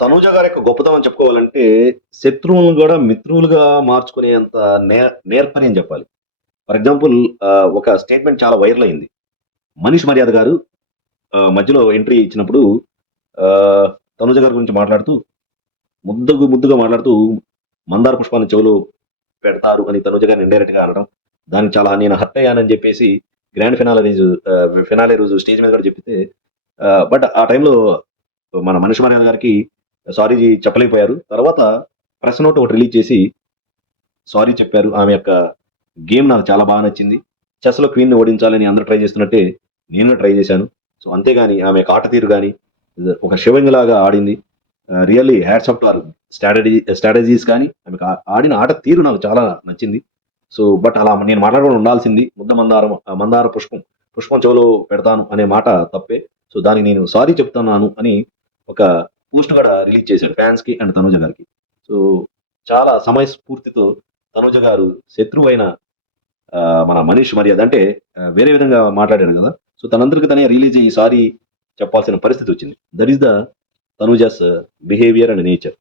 తనూజ గారి యొక్క గొప్పతనం చెప్పుకోవాలంటే శత్రువులను కూడా మిత్రులుగా మార్చుకునేంత నే అని చెప్పాలి. ఫర్ ఎగ్జాంపుల్ ఒక స్టేట్మెంట్ చాలా వైరల్ అయింది. మనీష్ మర్యాద గారు ఆ, మధ్యలో ఎంట్రీ ఇచ్చినప్పుడు ఆ, తనుజ గారి గురించి మాట్లాడుతూ ముద్దుగు ముద్దుగా మాట్లాడుతూ మందార పుష్పాన్ని చెవులో పెడతారు అని తనుజ గారిని ఇండైరెక్ట్గా అనడం దానికి చాలా నేను హర్ట్ అయ్యానని చెప్పేసి గ్రాండ్ ఫినాలే రోజు ఫినాలే రోజు స్టేజ్ మీద కూడా చెప్తే బట్ ఆ టైంలో మన మనీష్ మర్యాద గారికి సారీ చెప్పలేకపోయారు. తర్వాత ప్రెస్ నోట్ ఒకటి రిలీజ్ చేసి సారీ చెప్పారు. ఆమె యొక్క గేమ్ నాకు చాలా బాగా నచ్చింది. చెస్లో క్వీన్ని క్వీన్ ఓడించాలని అందరూ ట్రై చేస్తున్నట్టే నేను ట్రై చేశాను. సో అంతేగాని ఆమె యొక్క ఆట తీరు కానీ ఒక శివంగి లాగా ఆడింది. Really hats off to her strategy strategies కానీ ఆమె ఆడిన ఆట తీరు నాకు చాలా నచ్చింది. సో బట్ అలా నేను మాట్లాడకుండా ఉండాల్సింది ముద్ద మందారం మందార పుష్పం పుష్పం చెవులో పెడతాను అనే మాట తప్పే. సో దానికి నేను సారీ చెప్తున్నాను అని ఒక పోస్ట్ కూడా రిలీజ్ చేశాడు ఫ్యాన్స్కి అండ్ తనుజ గారికి. సో చాలా సమయస్ఫూర్తితో తనుజ గారు శత్రువు అయిన ఆ, మన మనీష్ మర్యాద అంటే వేరే విధంగా మాట్లాడాడు కదా. సో తనందరికి తనే రిలీజ్ అయ్యి సారీ చెప్పాల్సిన పరిస్థితి వచ్చింది. That is the Tanuja's behaviour and nature.